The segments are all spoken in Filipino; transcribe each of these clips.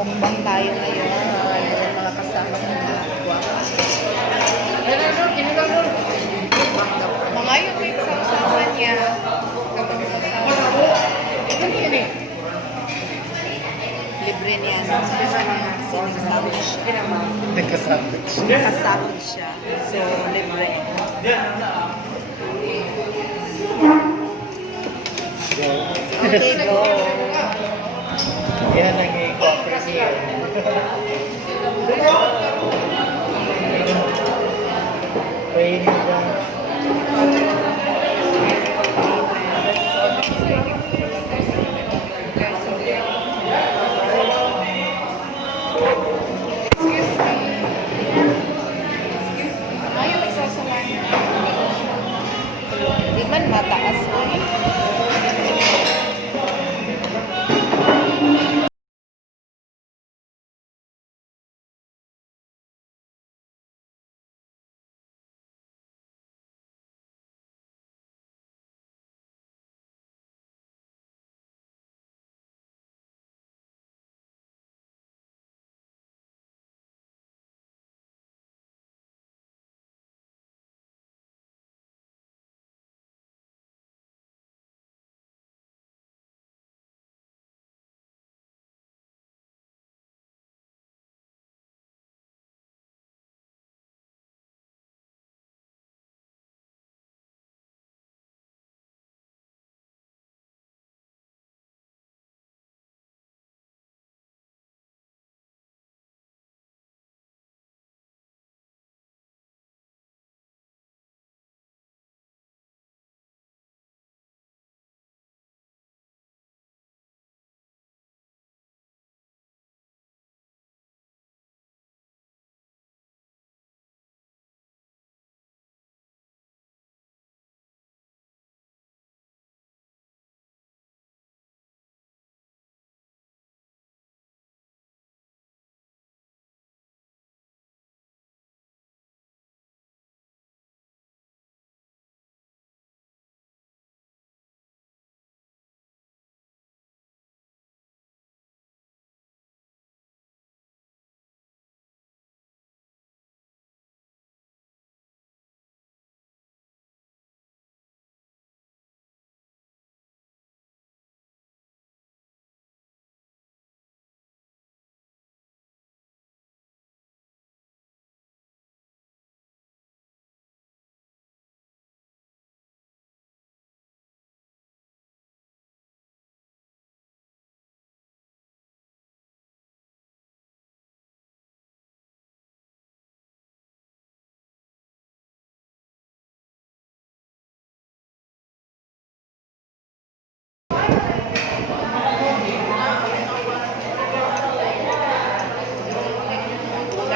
Magmukbang tayo ngayon. Mga kasama ko na. Mga yung may kasama niya. Libre niya. So, nagkasabot siya. So, libre. Okay, go. Yan ang i-coffee siya. Rainy dyan. Ayaw, isasalan. Di man mataas mo.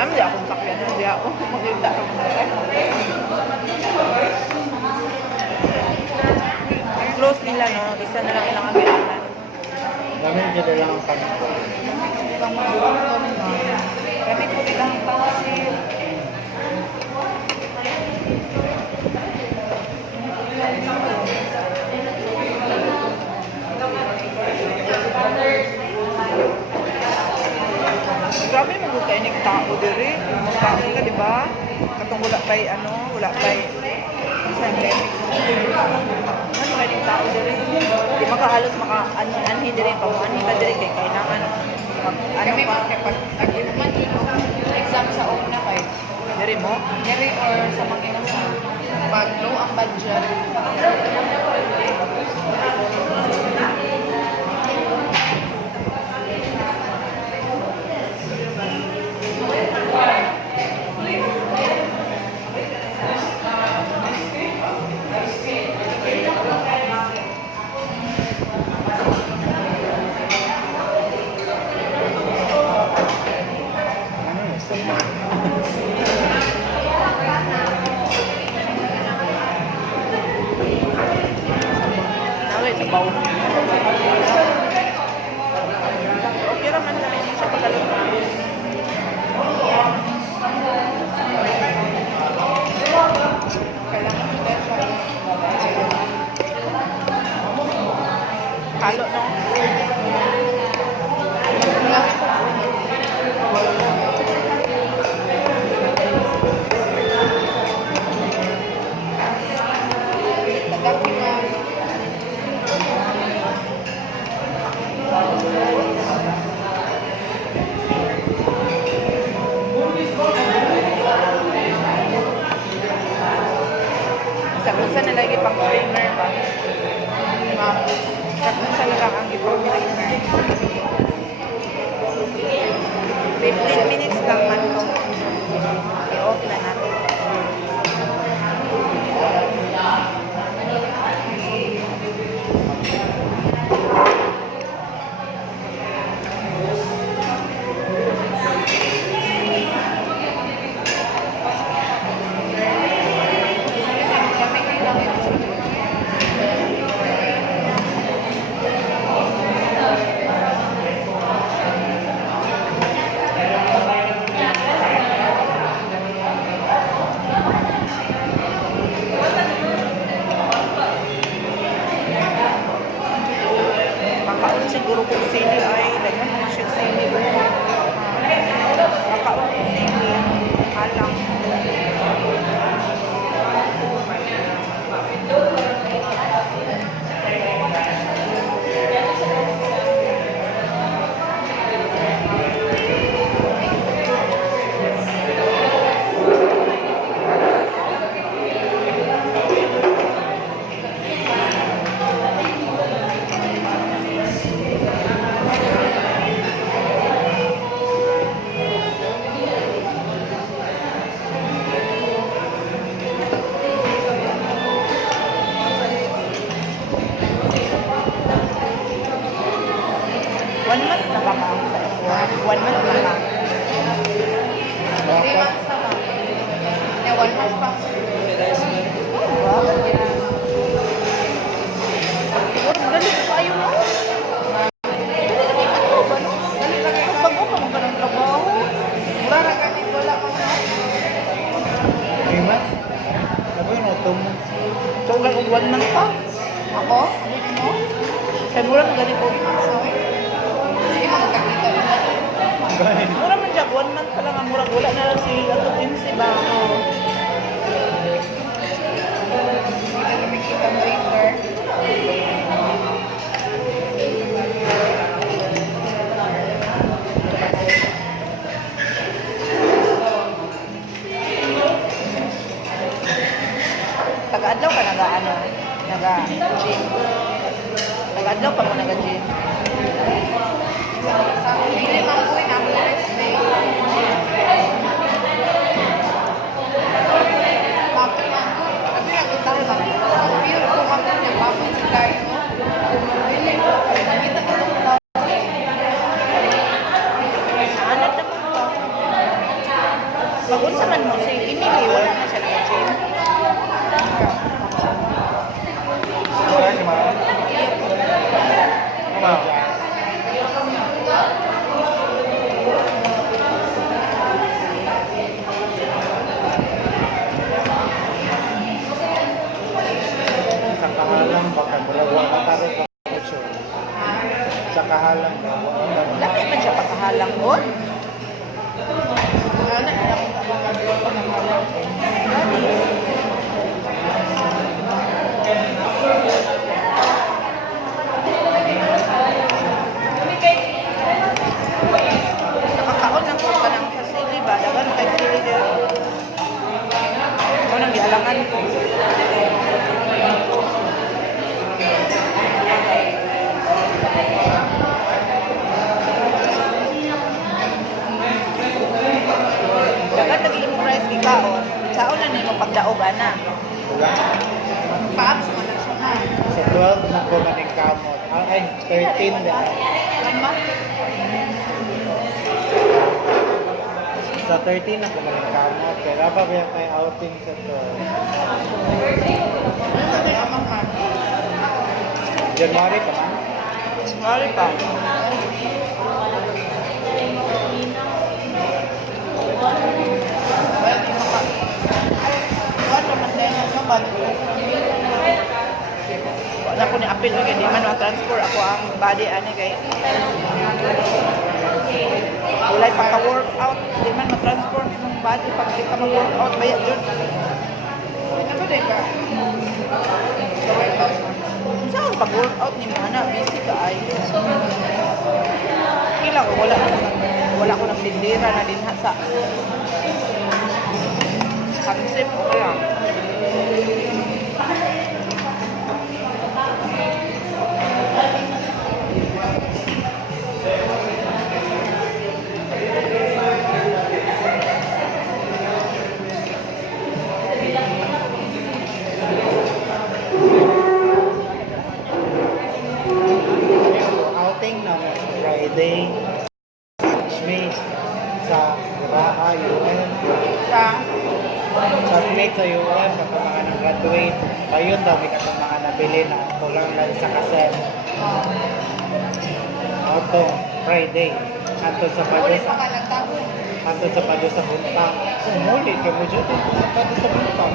Hindi akong sakyan. Hindi ako makita. Close nila, no? Isa na lang ilang agyanan. Namin dyan lang ang kanito. Ibang magutom na. Kasi po ilang pangasin. Grabe mo tayo ng tao diri. Magkaon ka, di ba? Katong wala pa'y wala pa'y pandemic. Ano tayo ng tao diri? Di makahalos anhi diri pa mo. Anhi ka diri kay kailangan pag exam sa una kay diri mo? Diri or sa makina sa pag low ang budget. Naway sa bawo. 15 minutes lang man to. I-off na natin. Makaon siguro kung sili ay lagyan mo siya sili. Makaon kung sili. Alang. One month na ba ka? 1 month na ba? 3 months na ba? Na 1 month pa. Wow. Galit pa yun mo. Bago pa mo ka ng trabaho. Mura na gamit wala pa na. 3 months? Ako yun, 2 months. So, kung 1 month pa. Ako? Dito mo? Kaya mura na ganito. So, hindi mo magkakita. Ganun. Mura man siya, 1 month pa lang ang mura. Wala na lang sila. Ito din si Bako. Hindi na nakikita mo later. Taga-adlaw ka naga-gym. Taga-adlaw ka mo naga-gym. Sa hindi mangkuin ako rest day. Mangkuin. Sabi lang kita lang. Ang pure ko mangkuin niya. Mangkuin si tayo. Hindi ko. Nakita ko lang daw. Anad naman ka. Pag-unsa man mo si Emily, wala na siya naga-gym. Wala si Mama. Mama. Sa kahalang baka dalawa na tayo pa sa kahalang Laki man siya pagkahalang ko. Ano na ako kapag ko na malang. Nakakaon lang ko ka ng sili ba? Dagan kay sili din. Ako nang gialangan ko. Dagan lagi imong rice gikaon. Saon na nimo pagdaog ana. Paabs mo na siya na. Sa 12 na ko maning kamot. Ay, 13 na. Lama. Sa 13 na ko maning kamot. Kaya pa ba may outing sa to? Ano ba yung amang man? January pa man? Sorry pa. Well, di maka. What naman din yung naman? Wala ko ni apil kay di man ma-transfer ako ang body ani kay walay pagka-workout, di man ma-transfer imong body pag di ka mag-workout bayad yun. Ano ba din ka? Workout. Saan pag-workout ni mo ana busy ka ay. Kila ko wala ko nang tindera na dinha sa concept o kaya. na mo sa Friday, May sa Raha, UN, Sa sa Smith sa UN, baka mga nang-graduate, ayun daw, may katong mga nabili na kulang lang sa kaset. Auto, Friday, ato sa Pado ulit sa pa ka lang tago. ato sa Pado sa Buntang. Umuli, kaya mo dyan sa Pado sa Buntang.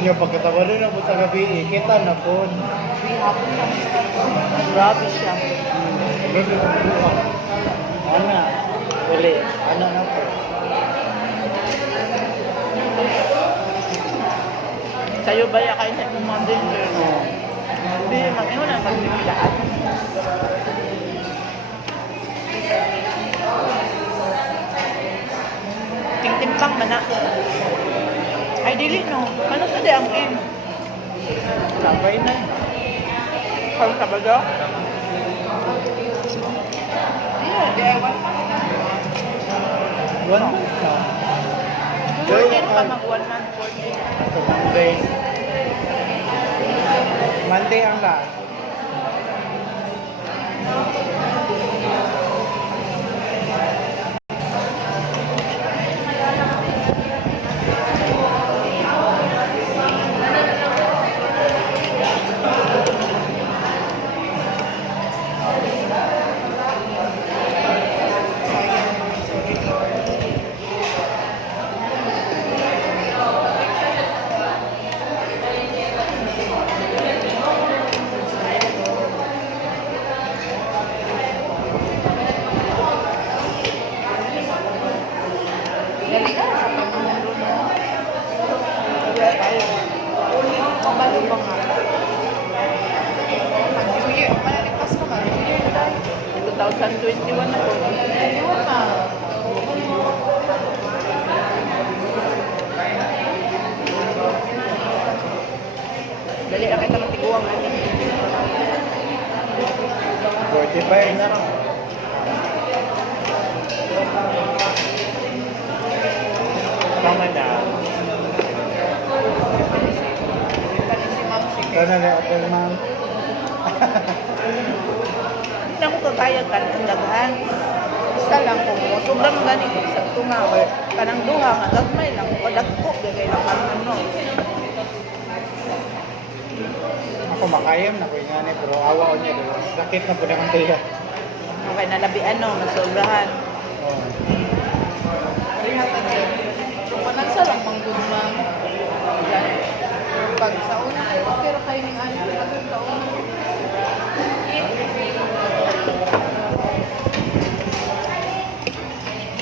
Yung pagkatawa na po sa gabi, kita na po. May hapon lang. Grabe siya. Ano? Uli. Ano na po? Sa'yo ba ya kain sa mga danger? Hindi, mag-ino na mag-lipilaan. Tingtimpang man na. Ay, dili no. Ano sa di ang in? Sabay na. Kung Sabado? Ayun, DIY pa. One month na. 14 pa mag-1 month, 14. Sa Monday. Monday ang last. Dali ka na sa pagmulo, no? Wala tayo. Kabalo pa nga. Mag-New Year. Malalipas ka mag-New Year na tayo. 2021 na po. Ayun na. Dali na kita matiguang natin. 45 na lang. Tama na. Kani si Ma'am Sige. Ito na lang ako ma'am. Hindi na ko tatayag ka ng daghan. Basta lang po mo. Sobrang ganit sa tunga or kanang duha nga gagmay lang o dagko gagay lang ano. Ako makayam na ko yung nga pero awa ko niya. Sakit na po naman tayo. Okay, nalabi ano, masobrahan. Oh. Rihatan din. Panagsa lang pang good ma'am. Pag sa una kayo, pero kayo ng ayaw na lang sa una.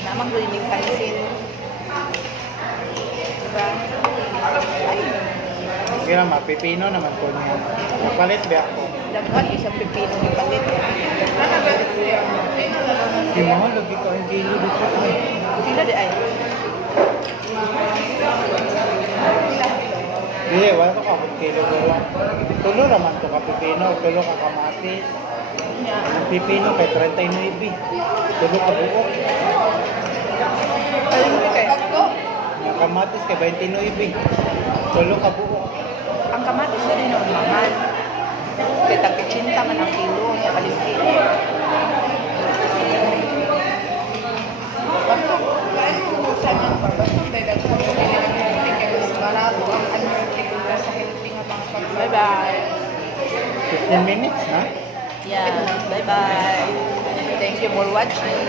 Namang rinig pansin. Diba? Ay, Kaya mapipino naman po niya. Napalit ba ako? daghan isang pipino ni palit. Nanagalit siya. Ayun na lang. Si Mahal, lagi ka ang kilo dito. Ay. Sila di ay. Hindi, wala ko kapag kilo dito. Tulo naman to ka pipino, tulo ka kamatis. Ang pipino kay 39. Tulo ka buok. Alam mo kay, Pagko. Ang kamatis kay 29. Tulo ka buok. ang kamatis na rin ang mahal. Kaya tagkitsinta man ang kilo sa kalimpi. Pagko. Kaya mo sa mga pagko. Dahil ako sa mga healthy kaya mas barato ang unhealthy kaya sa healthy nga mga pagko. Bye-bye. 15 minutes, ha? Yeah, bye-bye. Thank you for watching.